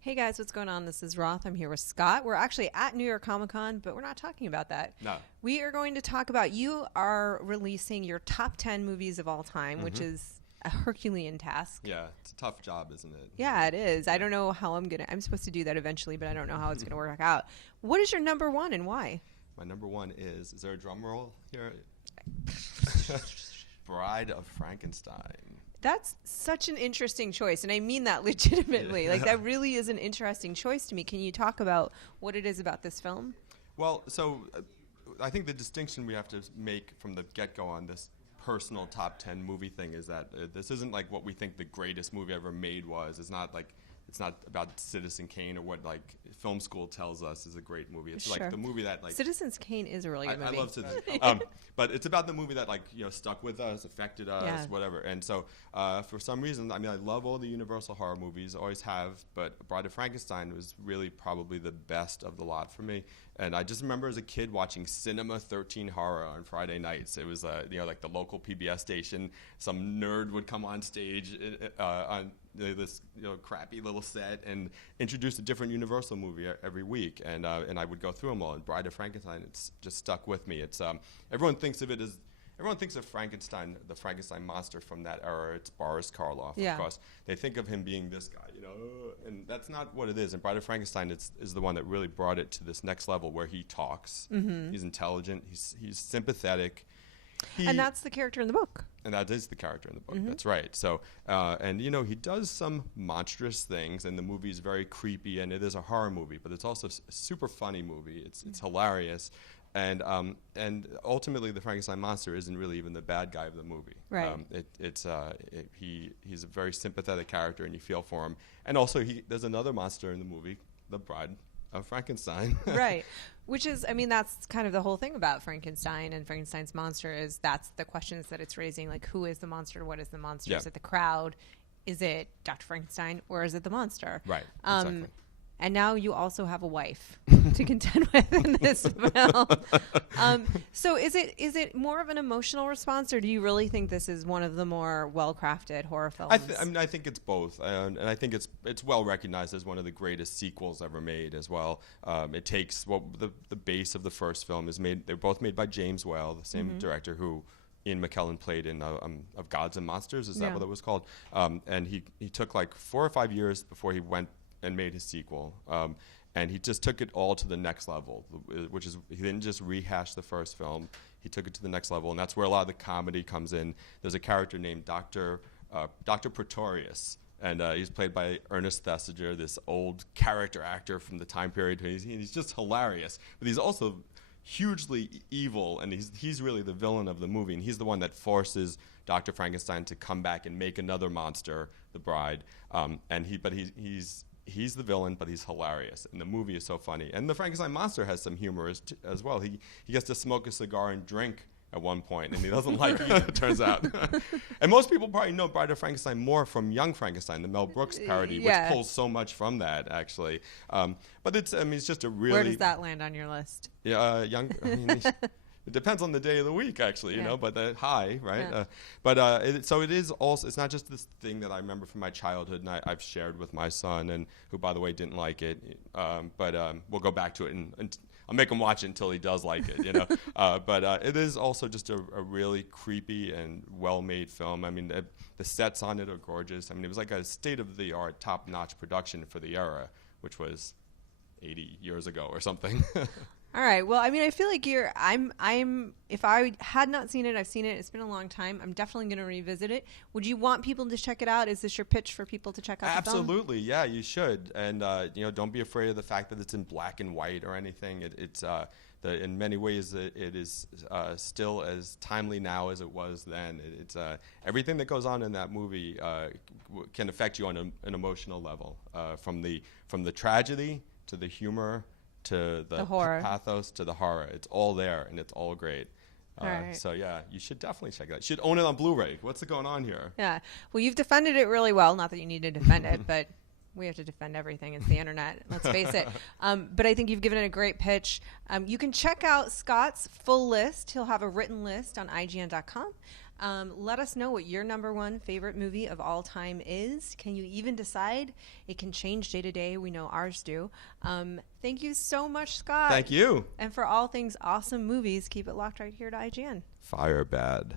Hey guys, what's going on? This is Roth. I'm here with Scott. We're actually at New York Comic Con, but we're not talking about that. No. We are going to talk about, you are releasing your top 10 movies of all time, which is a Herculean task. Yeah, it's a tough job, isn't it? Yeah, it is. I don't know how I'm supposed to do that eventually, but I don't know how it's going to work out. What is your number one and why? My number one is there a drum roll here? Bride of Frankenstein. That's such an interesting choice, and I mean that legitimately. Yeah. Like, that really is an interesting choice to me. Can you talk about what it is about this film? Well, so I think the distinction we have to make from the get-go on this personal top 10 movie thing is that this isn't like what we think the greatest movie ever made was. It's not about Citizen Kane or what like film school tells us is a great movie. It's Sure. like the movie that like Citizen Kane is a really good movie. I love Citizen. But it's about the movie that like stuck with us, affected us, whatever. And so for some reason, I mean, I love all the Universal horror movies, always have. But Bride of Frankenstein was really probably the best of the lot for me. And I just remember as a kid watching Cinema 13 Horror on Friday nights. It was like the local PBS station. Some nerd would come on stage on this crappy little set and introduce a different Universal movie every week, and I would go through them all. And Bride of Frankenstein, it's just stuck with me. It's everyone thinks of Frankenstein, the Frankenstein monster from that era. It's Boris Karloff, of course. They think of him being this guy, and that's not what it is. And Bride of Frankenstein is the one that really brought it to this next level where he talks. Mm-hmm. He's intelligent. He's sympathetic. And that's the character in the book. And that is the character in the book. Mm-hmm. That's right. So, and he does some monstrous things, and the movie is very creepy, and it is a horror movie, but it's also a super funny movie. It's hilarious, and ultimately, the Frankenstein monster isn't really even the bad guy of the movie. Right. He's a very sympathetic character, and you feel for him. And also, there's another monster in the movie, the Bride of Frankenstein. Right. Which is, I mean, that's kind of the whole thing about Frankenstein and Frankenstein's monster is that's the questions that it's raising. Like, who is the monster? What is the monster? Yeah. Is it the crowd? Is it Dr. Frankenstein? Or is it the monster? Right. Exactly. And now you also have a wife to contend with in this film. So is it more of an emotional response, or do you really think this is one of the more well-crafted horror films? I think it's both, and I think it's well recognized as one of the greatest sequels ever made as well. It takes the base of the first film is made. They're both made by James Whale, the same director who Ian McKellen played in of Gods and Monsters. Is that what it was called? And he took like 4 or 5 years before he went and made his sequel, and he just took it all to the next level, which is he didn't just rehash the first film. He took it to the next level, and that's where a lot of the comedy comes in. There's a character named Dr. Pretorius, and he's played by Ernest Thesiger, this old character actor from the time period. He's just hilarious, but he's also hugely evil, and he's really the villain of the movie, and he's the one that forces Dr. Frankenstein to come back and make another monster, the Bride. He's the villain, but he's hilarious, and the movie is so funny. And the Frankenstein monster has some humor as well. He gets to smoke a cigar and drink at one point, and he doesn't like it, it turns out. And most people probably know Bride of Frankenstein more from Young Frankenstein, the Mel Brooks parody, which pulls so much from that, actually. But it's just a really... Where does that land on your list? Yeah, it depends on the day of the week, actually, but high, right? Yeah. So it is also, it's not just this thing that I remember from my childhood and I've shared with my son, and who, by the way, didn't like it. But we'll go back to it, and I'll make him watch it until he does like it, But it is also just a really creepy and well-made film. I mean, the sets on it are gorgeous. I mean, it was like a state-of-the-art, top-notch production for the era, which was 80 years ago or something. All right. Well, I mean, I feel like if I had not seen it, I've seen it. It's been a long time. I'm definitely going to revisit it. Would you want people to check it out? Is this your pitch for people to check out the film? Absolutely. Yeah, you should. And, don't be afraid of the fact that it's in black and white or anything. In many ways, it is still as timely now as it was then. It's everything that goes on in that movie can affect you on an emotional level, from the tragedy to the humor to the horror, pathos to the horror. It's all there, and it's all great. Right. So yeah, you should definitely check it out. You should own it on Blu-ray. What's going on here? Yeah. Well, you've defended it really well. Not that you need to defend it, but we have to defend everything. It's the internet. Let's face it. But I think you've given it a great pitch. You can check out Scott's full list. He'll have a written list on IGN.com. Let us know what your number one favorite movie of all time is. Can you even decide? It can change day to day. We know ours do. Thank you so much, Scott. Thank you. And for all things awesome movies, keep it locked right here to IGN. Fire bad.